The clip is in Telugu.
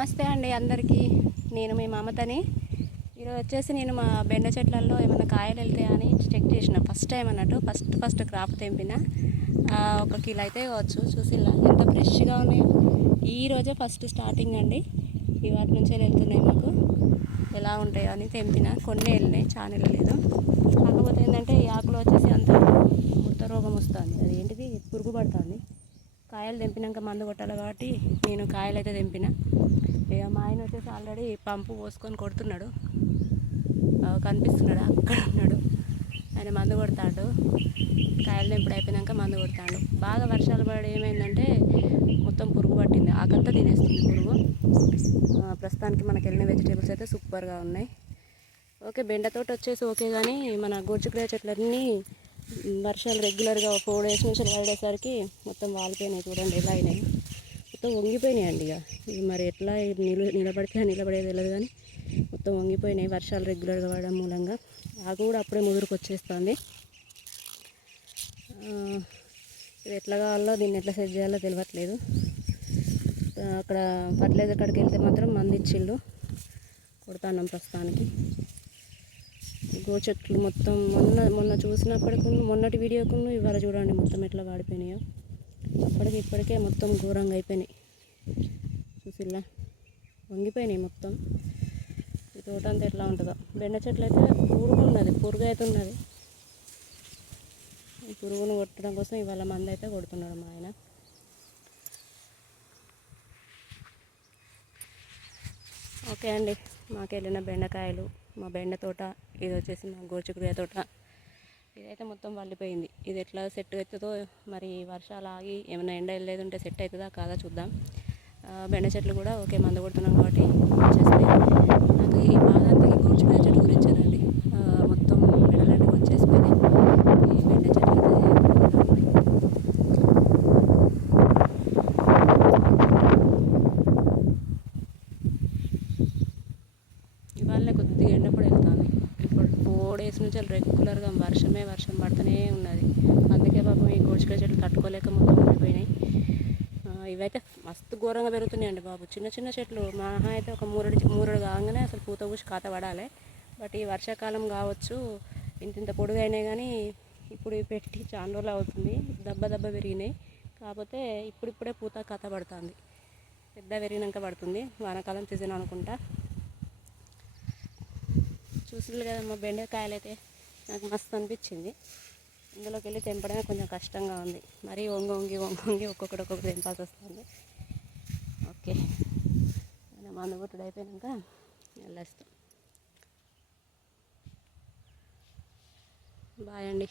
నమస్తే అండి అందరికీ. నేను మీ మమతని. ఈరోజు వచ్చేసి నేను మా బెండ చెట్లలో ఏమైనా కాయలు వెళ్తాయా అని చెక్ చేసిన. ఫస్ట్ టైం అన్నట్టు ఫస్ట్ ఫస్ట్ క్రాప్ తెంపిన. ఒక కిలో అయితే కావచ్చు చూసి ఇలా ఎంత ఫ్రెష్గా ఉన్నాయి ఈరోజే ఫస్ట్ స్టార్టింగ్ అండి. ఈ వాటి నుంచే వెళ్తున్నాయి మాకు. ఎలా ఉంటాయో అని తెంపిన. కొన్ని వెళ్ళినాయి చాలా వెళ్ళలేదు కాకపోతే ఏంటంటే ఈ ఆకులు వచ్చేసి అంత ముడత రోగం వస్తుంది. అది ఏంటిది? పురుగు పడుతుంది. కాయలు తెంపినాక మందు కొట్టాలి కాబట్టి నేను కాయలు అయితే తెంపిన. ఇక మా ఆయన వచ్చేసి ఆల్రెడీ పంపు పోసుకొని కొడుతున్నాడు. కనిపిస్తున్నాడు? అక్కడ ఉన్నాడు. ఆయన మందు కొడతాడు. కాయలు ఇప్పుడు అయిపోయినాక మందు కొడతాడు. బాగా వర్షాలు పడి ఏమైందంటే మొత్తం పురుగు పట్టింది. ఆకంతా తినేస్తుంది పురుగు. ప్రస్తుతానికి మనకి వెళ్ళిన వెజిటేబుల్స్ అయితే సూపర్గా ఉన్నాయి. ఓకే బెండతోట వచ్చేసి ఓకే కానీ మన గోర్చికుడే చెట్లన్నీ వర్షాలు రెగ్యులర్గా ఫోర్ డేస్ నుంచి పడేసరికి మొత్తం వాలిపోయినాయి చూడండి ఎలా అయినాయి. మొత్తం వంగిపోయినాయి అండి ఇక. ఇవి మరి ఎట్లా నిలు నిలబడితే నిలబడేది తెలియదు కానీ మొత్తం వంగిపోయినాయి. వర్షాలు రెగ్యులర్గా పడడం మూలంగా ఆకు కూడా అప్పుడే ముదురుకు వచ్చేస్తుంది. ఇది ఎట్లా కావాలో దీన్ని ఎట్లా సెట్ చేయాలో తెలియట్లేదు అక్కడ ఫర్టిలైజర్ కాడికి వెళ్తే మాత్రం మంది ఇచ్చిళ్ళు. కొడతాను ప్రస్తుతానికి. గో చెట్లు మొత్తం మొన్న మొన్న చూసినప్పటికి మొన్నటి వీడియోకు ఇవాళ చూడండి మొత్తం ఎట్లా వాడిపోయినాయో. అప్పటికి ఇప్పటికే మొత్తం ఘోరంగా అయిపోయినాయి. చూసిల్లా? వంగిపోయినాయి మొత్తం. ఈ తోట అంతా ఎట్లా ఉంటుందో. బెండ చెట్లు అయితే పురుగు ఉన్నది పురుగు అయితే ఉన్నది ఈ పురుగును కొట్టడం కోసం ఇవాళ మంది అయితే కొడుతున్నాడు మా ఆయన. ఓకే అండి మాకు వెళ్ళిన బెండకాయలు మా బెండ తోట ఇది వచ్చేసి మా గోచుకుడే తోట. ఇదైతే మొత్తం వల్లిపోయింది ఇది ఎట్లా సెట్ అవుతుందో మరి వర్షాలు ఆగి ఏమైనా ఎండ వెళ్ళేది ఉంటే సెట్ అవుతుందా కాదా చూద్దాం. బెండ చెట్లు కూడా ఓకే మందు కొడుతున్నాం కాబట్టి వచ్చేస్తాయి. నాకు ఈ బాగా అంతా ఈ గోచుకుడే చెట్టు గురించేనండి మొత్తం మెడలన్నీ వచ్చేసిపోయినాయి. ఈ బెండ చెట్లు అయితే ఉన్నాయి. ఇవాళ కొద్దిగా ఎండ కూడా వెళ్తుంది ఇప్పుడు ఫోర్ డేస్ నుంచి రెగ్యులర్గా వర్షమే వర్షం పడుతూనే ఉన్నది. అందుకే పాపం ఈ గోచికాయ చెట్లు తట్టుకోలేక మొత్తం ఉండిపోయినాయి ఇవైతే మస్తు ఘోరంగా పెరుగుతున్నాయండి బాబు. చిన్న చిన్న చెట్లు మహా అయితే ఒక మూరడి మూరడు కాగానే అసలు పూత పూసి కాత పడాలి. బట్ ఈ వర్షాకాలం కావచ్చు ఇంత ఇంత పొడుగు కానీ ఇప్పుడు పెట్టి చాలా రోజులు అవుతుంది. దెబ్బ దెబ్బ పెరిగినాయి. కాకపోతే ఇప్పుడిప్పుడే పూత కథ పడుతుంది. పెద్ద పెరిగినాక పడుతుంది. వానాకాలం సీజన్ అనుకుంటా. చూసింది కదమ్మా బెండకాయలు అయితే నాకు మస్తు అనిపించింది. ఇందులోకి వెళ్ళి తెంపడమే కొంచెం కష్టంగా ఉంది. మరీ వంగి వంగి వంగి వంగి ఒక్కొక్కటి ఒక్కొక్కటి తెంపాల్సి వస్తుంది. ఓకే. నేను మందు కొట్టుడు అయిపోయాక వెళ్ళేస్తాం. బాయ్ అండి.